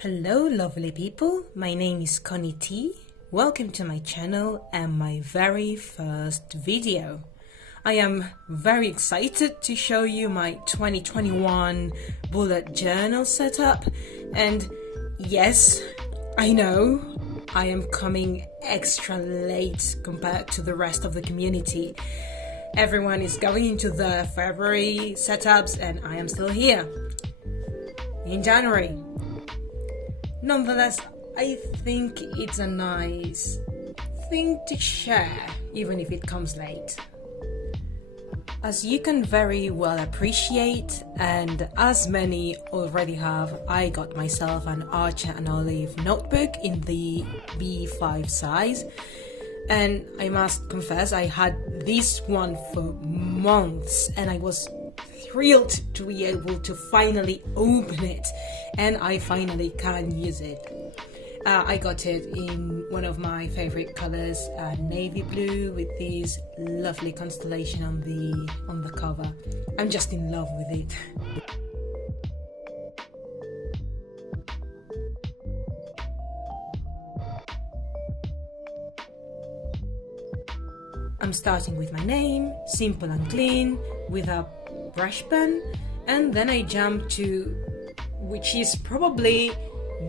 Hello lovely people, my name is Koni T. Welcome to my channel and my very first video. I am very excited to show you my 2021 bullet journal setup, and yes, I know I am coming extra late compared to the rest of the community. Everyone is going into the February setups and I am still here in January. Nonetheless, I think it's a nice thing to share, even if it comes late. As you can very well appreciate, and as many already have, I got myself an Archer and Olive notebook in the B5 size. And I must confess, I had this one for months and I was thrilled to be able to finally open it, and I finally can use it. I got it in one of my favorite colors, navy blue, with this lovely constellation on the cover. I'm just in love with it. I'm starting with my name, simple and clean, with a brush pen, and then I jump to, which is probably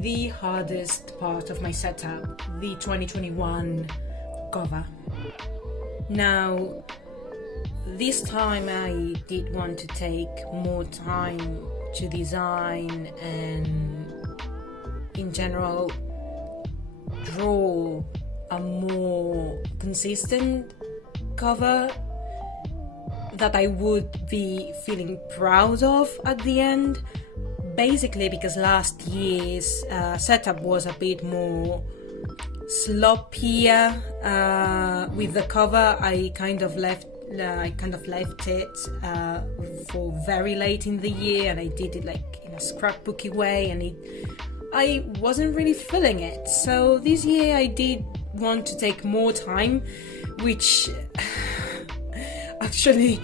the hardest part of my setup, the 2021 cover. Now, this time I did want to take more time to design and in general draw a more consistent cover that I would be feeling proud of at the end. Basically because last year's setup was a bit more sloppier with the cover. I kind of left it for very late in the year, and I did it like in a scrapbooky way, and I wasn't really feeling it. So this year I did want to take more time, which actually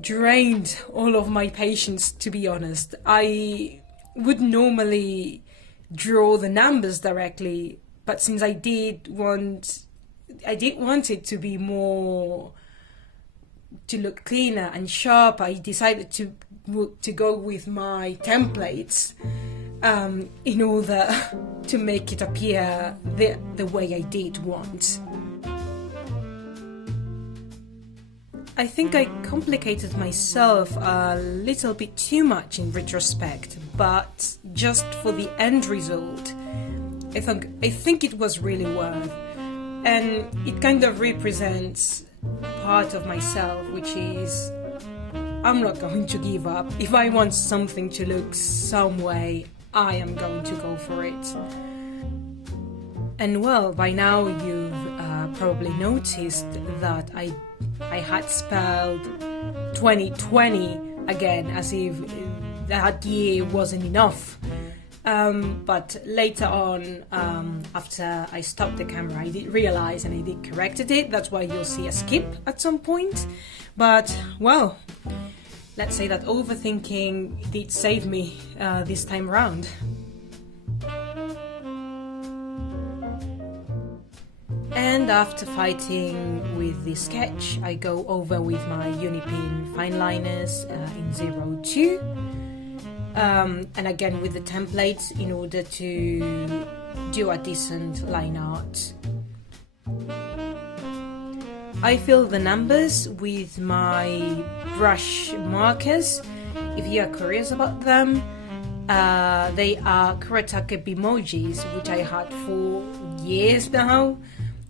drained all of my patience, to be honest. I would normally draw the numbers directly, but since I did want it to be more, to look cleaner and sharp, I decided to go with my templates in order to make it appear the way I did want. I think I complicated myself a little bit too much in retrospect, but just for the end result, I think it was really worth, and it kind of represents part of myself, which is I'm not going to give up. If I want something to look some way, I am going to go for it. And well, by now you've probably noticed that I had spelled 2020 again, as if that year wasn't enough. But later on, after I stopped the camera, I did realize and I did corrected it. That's why you'll see a skip at some point. But well, let's say that overthinking did save me this time around. And after fighting with the sketch, I go over with my Unipin fine liners in 02, and again with the templates in order to do a decent line art. I fill the numbers with my brush markers. If you are curious about them, they are Kuretake Bimojis, which I had for years now.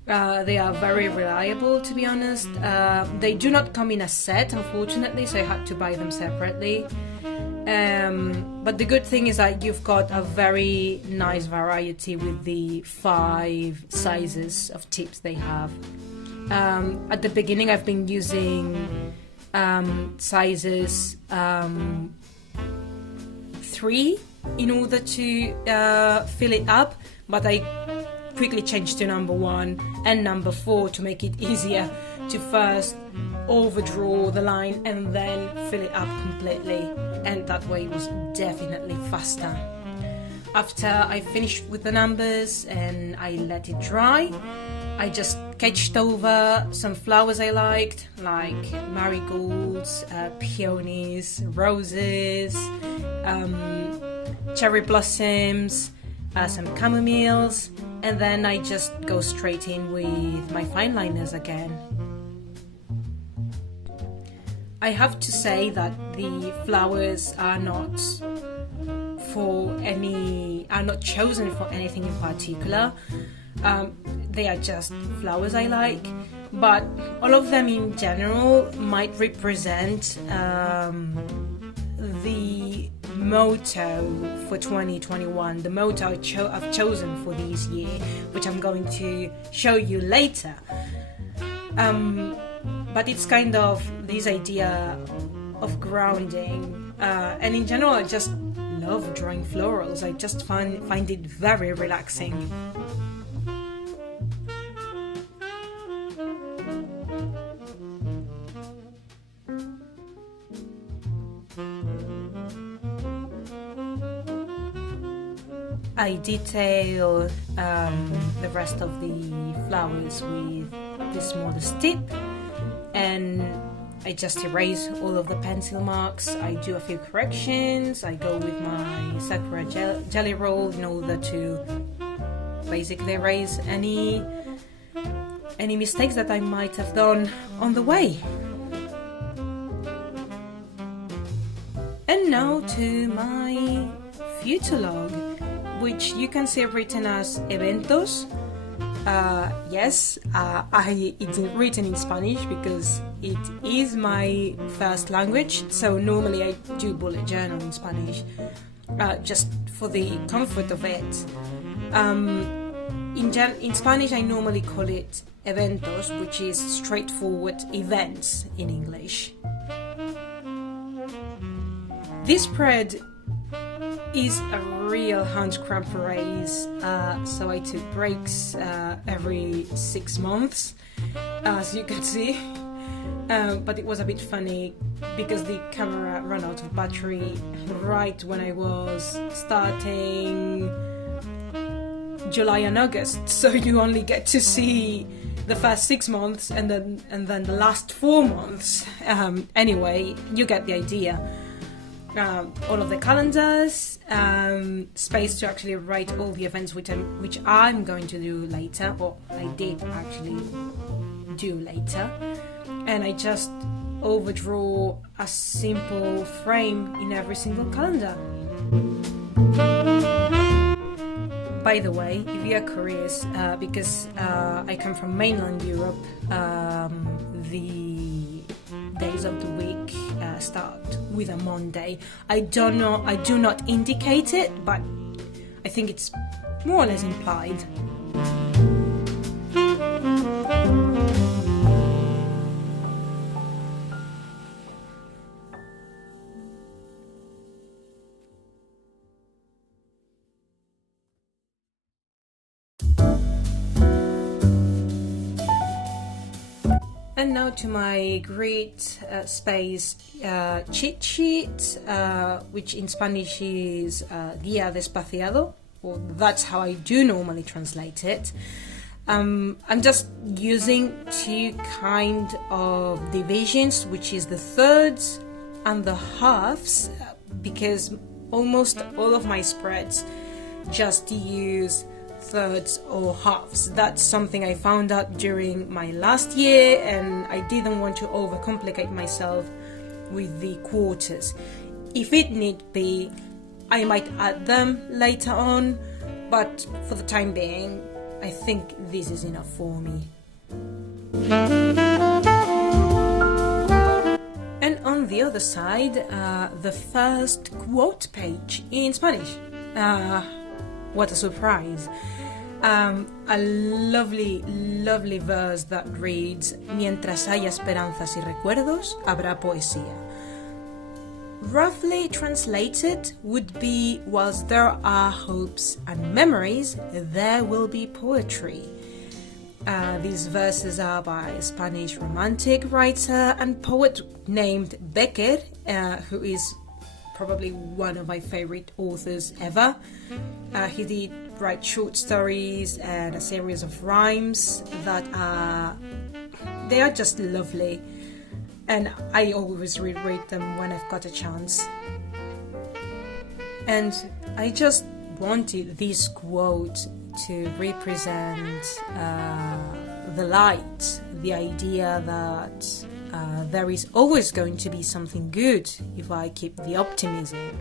They are very reliable, to be honest. They do not come in a set, unfortunately, so I had to buy them separately. But the good thing is that you've got a very nice variety with the 5 sizes of tips they have. At the beginning I've been using sizes 3 in order to fill it up, but I quickly changed to number 1 and number 4 to make it easier to first overdraw the line and then fill it up completely, and that way it was definitely faster. After I finished with the numbers and I let it dry, I just sketched over some flowers I liked, like marigolds, peonies, roses, cherry blossoms, some chamomiles, and then I just go straight in with my fine liners again. I have to say that the flowers are not chosen for anything in particular. They are just flowers I like, but all of them in general might represent the motto for 2021, the motto I've chosen for this year, which I'm going to show you later. But it's kind of this idea of grounding, and in general I just love drawing florals. I just find it very relaxing. I detail the rest of the flowers with this modest tip, and I just erase all of the pencil marks. I do a few corrections. I go with my Sakura jelly roll in order to basically erase any mistakes that I might have done on the way. And now to my future log, which you can see written as eventos. Yes, it's written in Spanish because it is my first language, so normally I do bullet journal in Spanish, just for the comfort of it. In Spanish I normally call it eventos, which is straightforward events in English. This spread is a real handcraft race, so I took breaks every 6 months, as you can see, but it was a bit funny because the camera ran out of battery right when I was starting July and August, so you only get to see the first 6 months and then the last 4 months. Anyway, you get the idea. All of the calendars, space to actually write all the events which I'm going to do later, or I did actually do later, and I just overdraw a simple frame in every single calendar. By the way, if you are curious, because I come from mainland Europe, the days of the week start with a Monday. I do not indicate it, but I think it's more or less implied. And now to my great space cheat sheet, which in Spanish is Guía Despaciado, or that's how I do normally translate it. I'm just using two kind of divisions, which is the thirds and the halves, because almost all of my spreads just use thirds or halves. That's something I found out during my last year, and I didn't want to overcomplicate myself with the quarters. If it need be, I might add them later on, but for the time being, I think this is enough for me. And on the other side, the first quote page in Spanish. What a surprise. A lovely verse that reads, Mientras haya esperanzas y recuerdos, habrá poesía. Roughly translated would be, whilst there are hopes and memories, there will be poetry. These verses are by a Spanish romantic writer and poet named Becker, who is probably one of my favorite authors ever. He did write short stories and a series of rhymes that they are just lovely, and I always reread them when I've got a chance. And I just wanted this quote to represent the light, the idea that there is always going to be something good if I keep the optimism.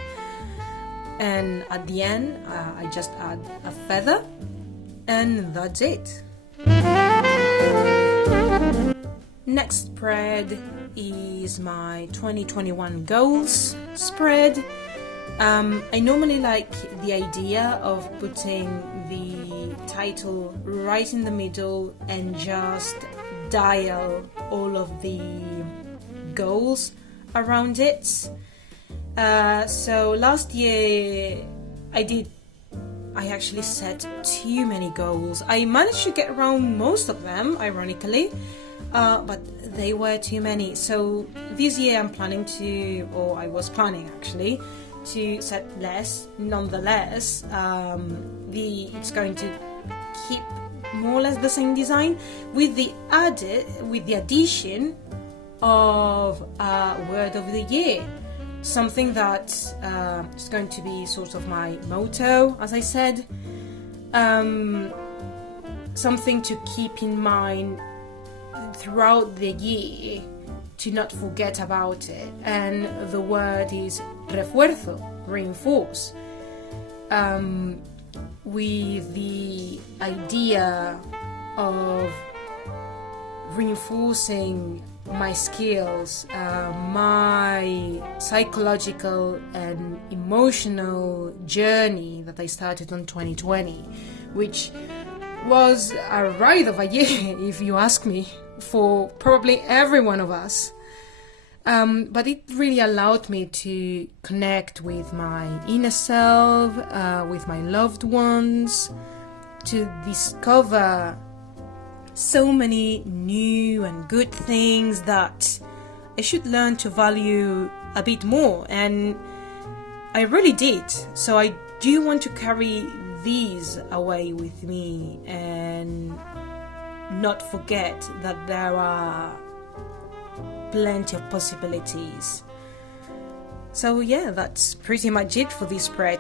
And at the end, I just add a feather, and that's it. Next spread is my 2021 goals spread. I normally like the idea of putting the title right in the middle and just dial all of the goals around it. So last year I actually set too many goals. I managed to get around most of them, ironically, but they were too many. So this year I was planning actually, to set less. Nonetheless, it's going to keep more or less the same design with the addition of a word of the year, something that is going to be sort of my motto, as I said, something to keep in mind throughout the year, to not forget about it. And the word is refuerzo, reinforce, with the idea of reinforcing my skills, my psychological and emotional journey that I started in 2020, which was a ride of a year, if you ask me, for probably every one of us. But it really allowed me to connect with my inner self, with my loved ones, to discover so many new and good things that I should learn to value a bit more, and I really did. So I do want to carry these away with me and not forget that there are plenty of possibilities. So yeah, that's pretty much it for this spread.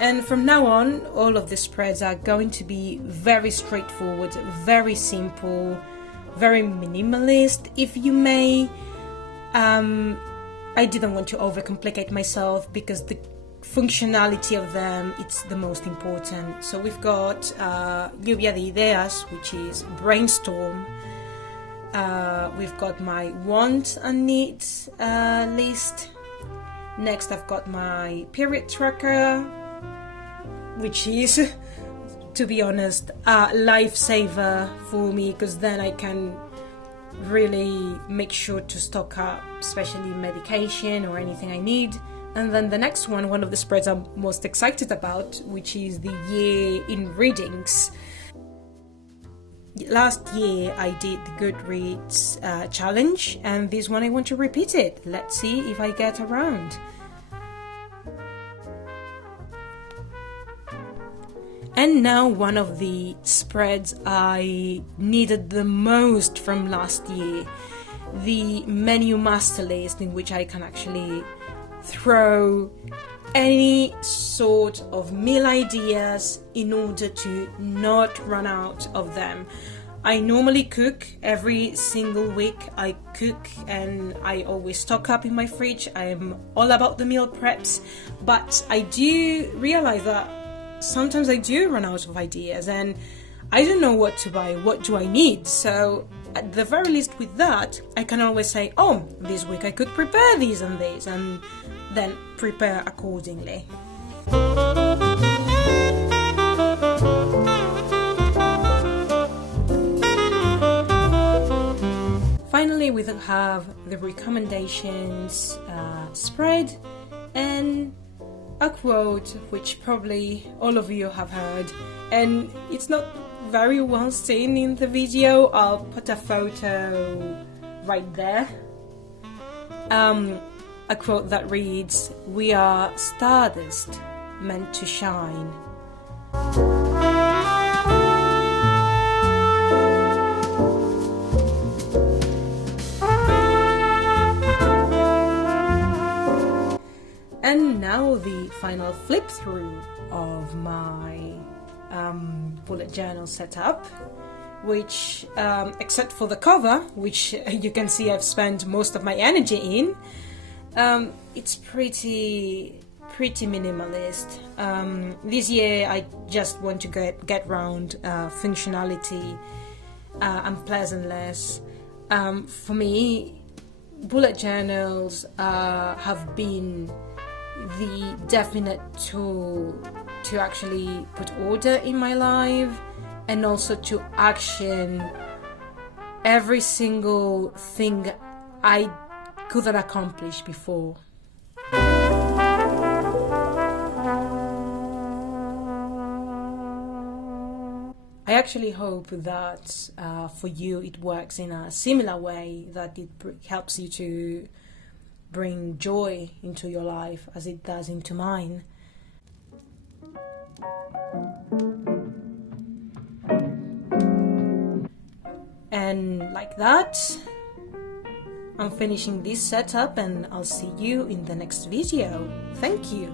And from now on, all of the spreads are going to be very straightforward, very simple, very minimalist, if you may. I didn't want to overcomplicate myself because the functionality of them, it's the most important. So we've got Lluvia de Ideas, which is brainstorm. We've got my want and needs list. Next I've got my period tracker, which is, to be honest, a lifesaver for me, because then I can really make sure to stock up, especially medication or anything I need. And then the next one of the spreads I'm most excited about, which is the year in readings. Last year I did the Goodreads challenge, and this one I want to repeat it. Let's see if I get around. And now one of the spreads I needed the most from last year, the menu master list, in which I can actually throw any sort of meal ideas in order to not run out of them. I normally cook every single week. I cook and I always stock up in my fridge. I'm all about the meal preps, but I do realize that sometimes I do run out of ideas and I don't know what to buy, what do I need. So at the very least with that, I can always say, oh, this week I could prepare these and these, and then prepare accordingly. Finally, we have the recommendations spread and a quote which probably all of you have heard, and it's not very well seen in the video. I'll put a photo right there. A quote that reads, "We are stardust meant to shine." And now the final flip through of my bullet journal setup, which except for the cover, which you can see I've spent most of my energy in, it's pretty minimalist. This year I just want to get around functionality and pleasantness. For me, bullet journals have been the definite tool to actually put order in my life, and also to action every single thing I couldn't accomplish before. I actually hope that for you it works in a similar way, that it helps you to bring joy into your life as it does into mine. And like that, I'm finishing this setup, and I'll see you in the next video. Thank you.